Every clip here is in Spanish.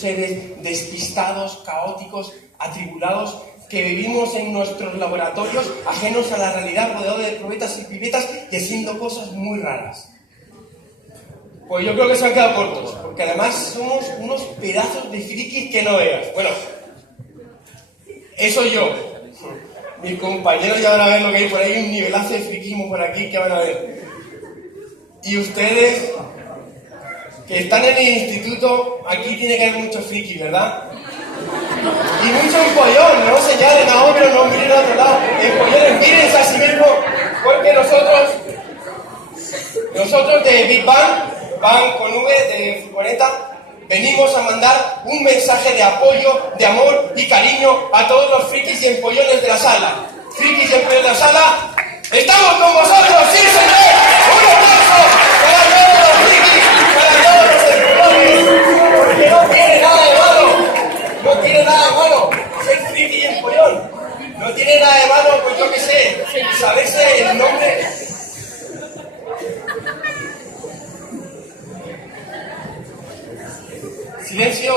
seres despistados, caóticos, atribulados, que vivimos en nuestros laboratorios, ajenos a la realidad, rodeados de probetas y pipetas y haciendo cosas muy raras. Pues yo creo que se han quedado cortos, porque además somos unos pedazos de frikis que no veas. Bueno, eso yo. Mis compañeros ya van a ver lo que hay por ahí, un nivelazo de friquismo por aquí que van a ver. Y ustedes, que están en el instituto, aquí tiene que haber muchos frikis, ¿verdad? Y mucho empollón, no señalen a hombres, no miren a otro lado. Empollones, mírense a sí mismos, porque nosotros de Big Bang con V de furgoneta, venimos a mandar un mensaje de apoyo, de amor y cariño a todos los frikis y empollones de la sala. Frikis y empollones de la sala, ¡estamos con vosotros! ¡Sí, señor! ¡Un aplauso para todos los frikis, para todos los empollones! Porque no tiene nada de malo, no tiene nada de malo ser friki y empollón. No tiene nada de malo, pues yo qué sé, saberse el nombre. Silencio,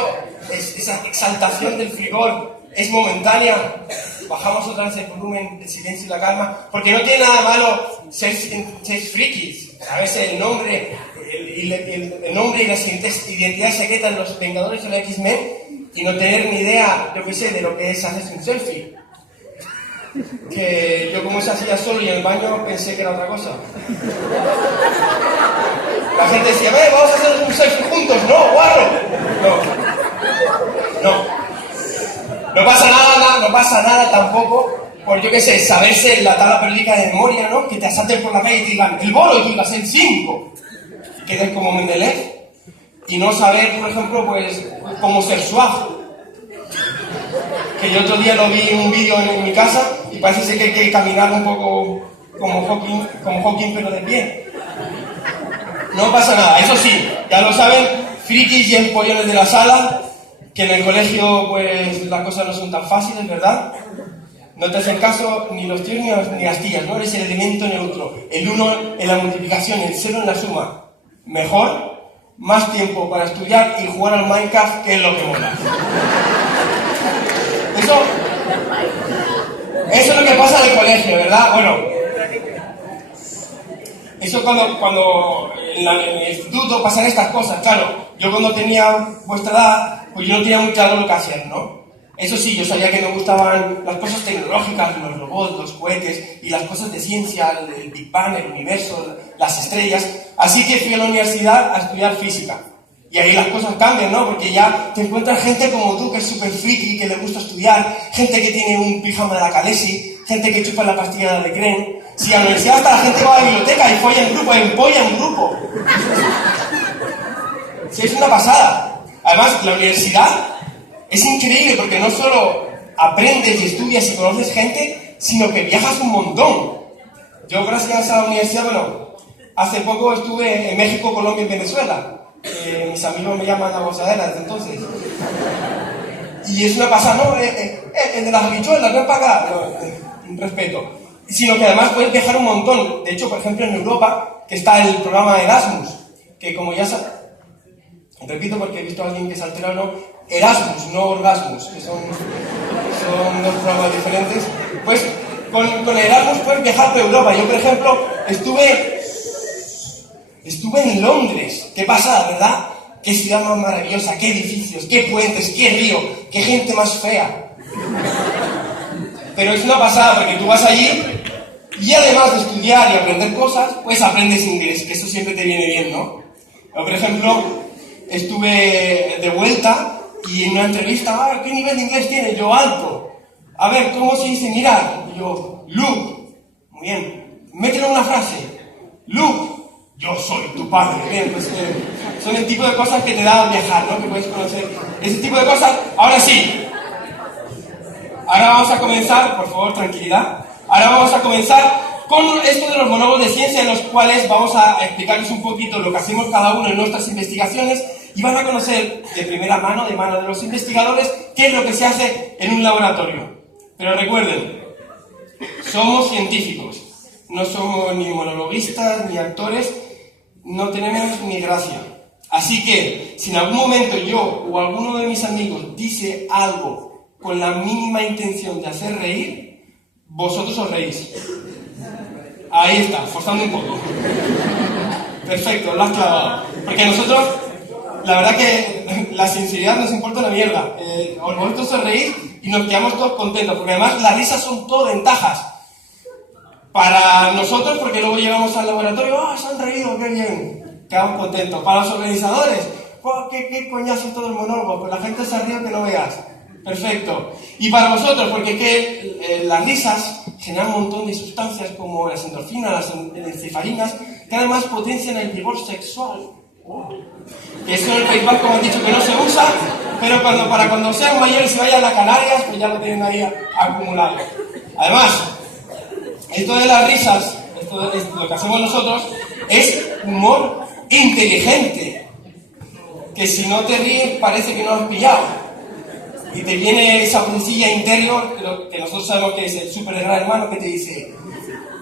esa exaltación del frigor es momentánea. Bajamos otra vez el volumen, el silencio y la calma, porque no tiene nada de malo ser frikis, saberse el nombre, el nombre y las identidades secretas de los Vengadores de la X-Men y no tener ni idea, yo qué sé, de lo que es hacerse un selfie. Que yo como se hacía solo y en el baño pensé que era otra cosa. La gente decía, vamos a hacer un selfie juntos. No, guarro. No pasa nada tampoco por, yo qué sé, saberse la tabla periódica de memoria, ¿no? Que te asalten por la calle y te digan el bolo y tú digas el 5. Y quedes como Mendeleev. Y no saber, por ejemplo, pues, cómo ser suave. Que yo otro día lo vi en un vídeo en mi casa y parece ser que hay que caminar un poco como Hawking pero de pie. No pasa nada, eso sí, ya lo saben, frikis y empollones de la sala, que en el colegio pues las cosas no son tan fáciles, ¿verdad? No te hacen caso ni los tíos ni las tías, no eres el elemento neutro, el 1 en la multiplicación, el 0 en la suma. Mejor, más tiempo para estudiar y jugar al Minecraft, que es lo que mola. Eso es lo que pasa en el colegio, ¿verdad? Bueno, eso cuando en el instituto pasan estas cosas, claro. Yo cuando tenía vuestra edad, pues yo no tenía muy claro lo que hacer, ¿no? Eso sí, yo sabía que me gustaban las cosas tecnológicas, los robots, los cohetes y las cosas de ciencia, el Big Bang, el universo, las estrellas. Así que fui a la universidad a estudiar física. Y ahí las cosas cambian, ¿no? Porque ya te encuentras gente como tú que es súper friki, que le gusta estudiar, gente que tiene un pijama de la Calesi, gente que chupa la pastilla de Alecrén. Si a la universidad hasta la gente va a la biblioteca y folla en grupo, empolla en grupo. Sí, es una pasada. Además, la universidad es increíble porque no solo aprendes y estudias y conoces gente, sino que viajas un montón. Yo, gracias a la universidad, bueno, hace poco estuve en México, Colombia y Venezuela. Mis amigos me llaman la gozadera desde entonces. Y es una pasada, ¿no? El de las habichuelas, no es para acá. No, respeto. Sino que además puedes viajar un montón. De hecho, por ejemplo, en Europa, que está el programa Erasmus, que como ya sabes, repito porque he visto a alguien que se altera, ¿no? Erasmus, no Orgasmus, que son dos programas diferentes. Pues con Erasmus puedes viajar por Europa. Yo, por ejemplo, estuve en Londres. Qué pasada, ¿verdad? Qué ciudad más maravillosa, qué edificios, qué puentes, qué río, qué gente más fea. Pero es una pasada porque tú vas allí y además de estudiar y aprender cosas, pues aprendes inglés, que eso siempre te viene bien, ¿no? Yo, por ejemplo, estuve de vuelta y en una entrevista, ¿qué nivel de inglés tienes? Yo, alto. A ver, ¿cómo se dice mirar? Y yo, look. Muy bien. Mételo en una frase. Look. Yo soy tu padre. Bien, pues son el tipo de cosas que te da viajar, ¿no? Que puedes conocer. Ese tipo de cosas. Ahora sí. Ahora vamos a comenzar, por favor, tranquilidad. Ahora vamos a comenzar con esto de los monólogos de ciencia en los cuales vamos a explicarles un poquito lo que hacemos cada uno en nuestras investigaciones y van a conocer de primera mano, de mano de los investigadores, qué es lo que se hace en un laboratorio. Pero recuerden, somos científicos, no somos ni monologuistas ni actores, no tenemos ni gracia. Así que, si en algún momento yo o alguno de mis amigos dice algo con la mínima intención de hacer reír, vosotros os reís. Ahí está, forzando un poco. Perfecto, lo has clavado. Porque nosotros, la verdad que la sinceridad nos importa una mierda. Vosotros os reís y nos quedamos todos contentos, porque además las risas son todo ventajas. Para nosotros, porque luego llegamos al laboratorio, ¡ah, se han reído, qué bien! Quedamos contentos. Para los organizadores, ¡oh, qué coñazo todo el monólogo! Pues la gente se ríe que no veas. Perfecto. Y para vosotros, porque las risas generan un montón de sustancias como las endorfinas, las encefalinas, que además potencian el vigor sexual. Que eso en el País Vasco me han dicho que no se usa, pero para cuando sean mayores y vayan a Canarias, pues ya lo tienen ahí acumulado. Además, esto de las risas, lo que hacemos nosotros, es humor inteligente. Que si no te ríes parece que no has pillado. Y te viene esa puncilla interior, que nosotros sabemos que es el súper gran hermano, que te dice: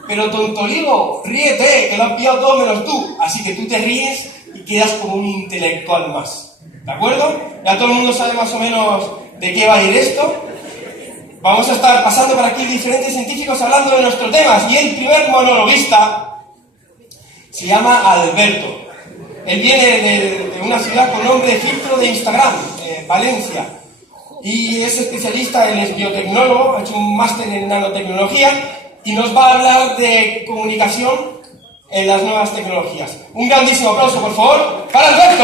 pero tontoligo, ríete, que lo han pillado todos menos tú. Así que tú te ríes y quedas como un intelectual más. ¿De acuerdo? Ya todo el mundo sabe más o menos de qué va a ir esto. Vamos a estar pasando por aquí diferentes científicos hablando de nuestros temas. Y el primer monologuista se llama Alberto. Él viene de una ciudad con nombre filtro de Instagram, Valencia. Y es especialista, él es biotecnólogo, ha hecho un máster en nanotecnología y nos va a hablar de comunicación en las nuevas tecnologías. Un grandísimo aplauso, por favor, para Alberto.